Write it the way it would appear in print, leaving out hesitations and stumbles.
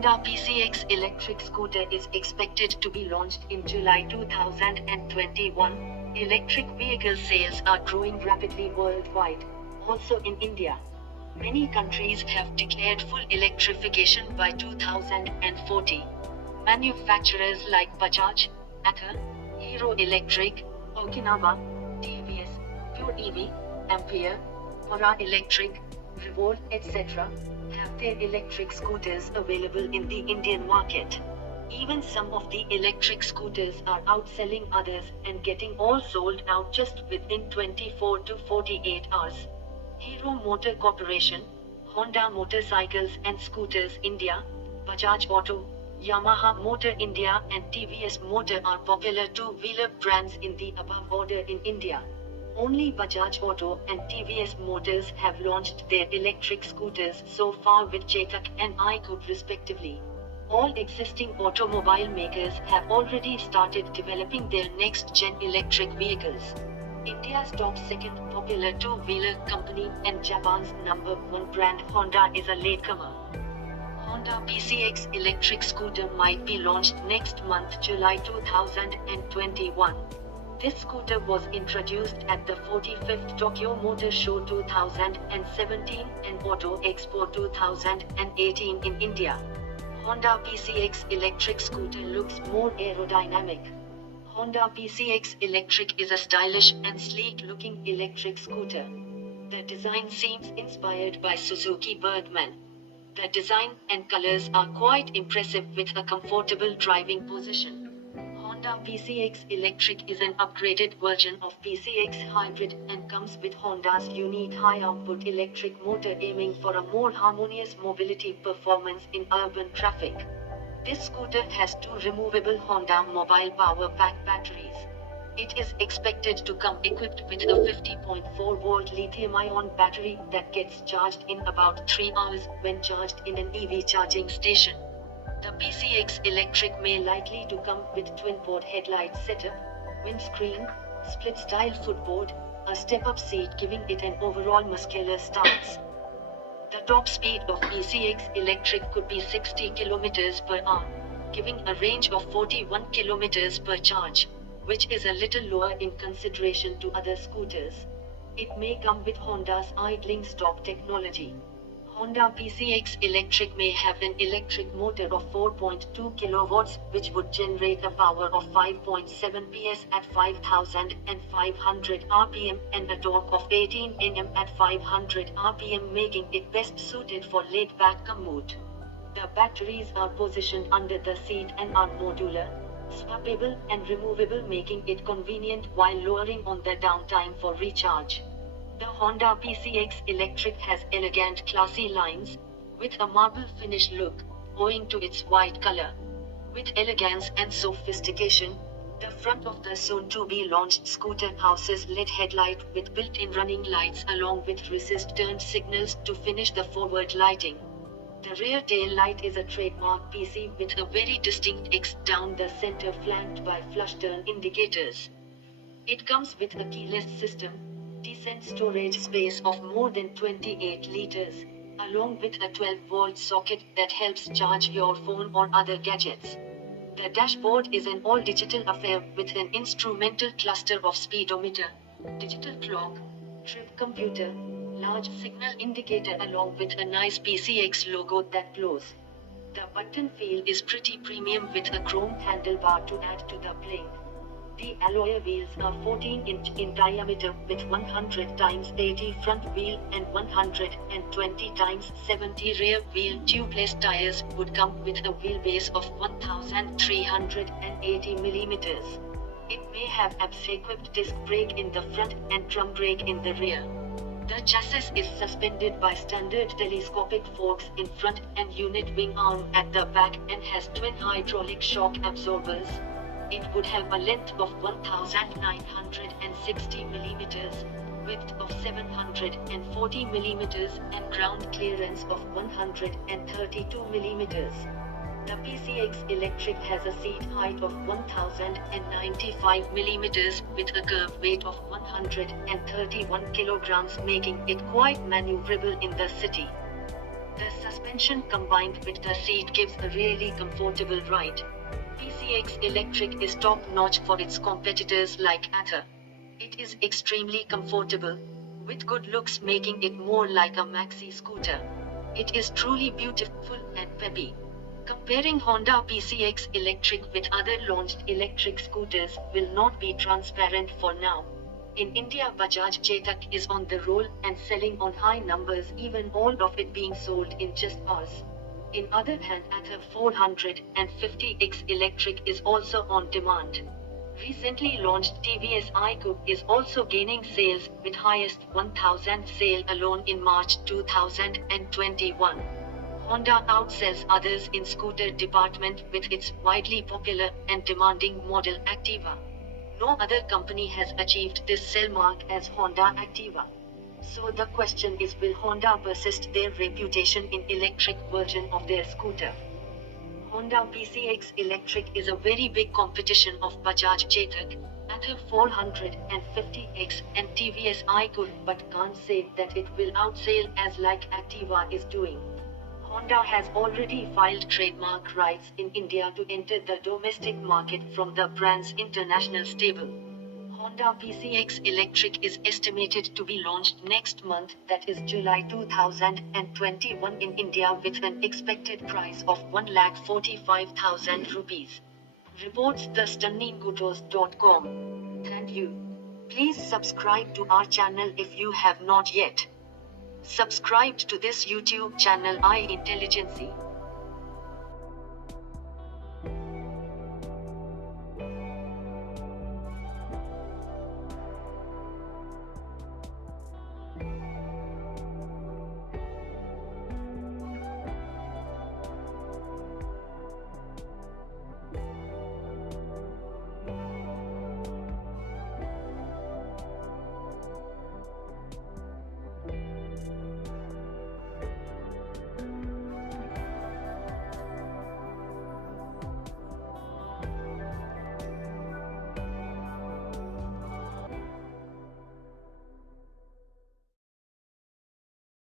Honda PCX electric scooter is expected to be launched in July 2021. Electric vehicle sales are growing rapidly worldwide, also in India. Many countries have declared full electrification by 2040. Manufacturers like Bajaj, Ather, Gaura Electric, Okinawa, TVS, Pure EV, Ampere, Gaura Electric, Revolt, etc. have their electric scooters available in the Indian market. Even some of the electric scooters are outselling others and getting all sold out just within 24 to 48 hours. Hero Motor Corporation, Honda Motorcycles and Scooters India, Bajaj Auto, Yamaha Motor India and TVS Motor are popular two-wheeler brands in the above order in India. Only Bajaj Auto and TVS Motors have launched their electric scooters so far with Chetak and iQube respectively. All existing automobile makers have already started developing their next-gen electric vehicles. India's top second popular two-wheeler company and Japan's number one brand Honda is a latecomer. Honda PCX electric scooter might be launched next month, July 2021. This scooter was introduced at the 45th Tokyo Motor Show 2017 and Auto Expo 2018 in India. Honda PCX electric scooter looks more aerodynamic. Honda PCX electric is a stylish and sleek-looking electric scooter. The design seems inspired by Suzuki Birdman. The design and colors are quite impressive with a comfortable driving position. Honda PCX Electric is an upgraded version of PCX Hybrid and comes with Honda's unique high-output electric motor aiming for a more harmonious mobility performance in urban traffic. This scooter has two removable Honda Mobile Power Pack batteries. It is expected to come equipped with a 50.4-volt lithium-ion battery that gets charged in about 3 hours when charged in an EV charging station. The PCX Electric may likely to come with twin-port headlight setup, windscreen, split-style footboard, a step-up seat giving it an overall muscular stance. The top speed of PCX Electric could be 60 km per hour, giving a range of 41 km per charge, which is a little lower in consideration to other scooters. It may come with Honda's idling stop technology. Honda PCX Electric may have an electric motor of 4.2 kilowatts, which would generate a power of 5.7 PS at 5,500 rpm and a torque of 18 Nm at 500 rpm, making it best suited for laid-back commute. The batteries are positioned under the seat and are modular, swappable and removable, making it convenient while lowering on the downtime for recharge. The Honda PCX Electric has elegant, classy lines, with a marble finish look, owing to its white color. With elegance and sophistication, the front of the soon-to-be-launched scooter houses LED headlight with built-in running lights along with resist turn signals to finish the forward lighting. The rear tail light is a trademark PC with a very distinct X down the center flanked by flush turn indicators. It comes with a keyless system, decent storage space of more than 28 liters, along with a 12-volt socket that helps charge your phone or other gadgets. The dashboard is an all-digital affair with an instrumental cluster of speedometer, digital clock, trip computer, large signal indicator along with a nice PCX logo that glows. The button feel is pretty premium with a chrome handlebar to add to the bling. The alloy wheels are 14-inch in diameter with 100x80 front wheel and 120x70 rear wheel. Tubeless tires would come with a wheelbase of 1,380 mm. It may have ABS-equipped disc brake in the front and drum brake in the rear. The chassis is suspended by standard telescopic forks in front and unit wing arm at the back and has twin hydraulic shock absorbers. It would have a length of 1,960 mm, width of 740 mm and ground clearance of 132 mm. The PCX Electric has a seat height of 1,095 mm with a curb weight of 131 kg, making it quite maneuverable in the city. The suspension suspension combined with the seat gives a really comfortable ride. PCX Electric is top-notch for its competitors like Ather. It is extremely comfortable, with good looks making it more like a maxi scooter. It is truly beautiful and peppy. Comparing Honda PCX Electric with other launched electric scooters will not be transparent for now. In India, Bajaj Chetak is on the roll and selling on high numbers, even all of it being sold in just hours. In other hand, Ather 450X Electric is also on demand. Recently launched TVS iQube is also gaining sales, with highest 1000 sale alone in March 2021. Honda outsells others in scooter department with its widely popular and demanding model Activa. No other company has achieved this sell mark as Honda Activa. So the question is, will Honda persist their reputation in electric version of their scooter? Honda PCX Electric is a very big competition of Bajaj Chetak, Ather 450X and TVS iQube, but can't say that it will outsell as like Activa is doing. Honda has already filed trademark rights in India to enter the domestic market from the brand's international stable. Honda PCX Electric is estimated to be launched next month, that is July 2021 in India, with an expected price of 1,45,000 rupees. Reports thestunninggautos.com. Thank you. Please subscribe to our channel if you have not yet. Subscribed to this YouTube channel iIntelligency.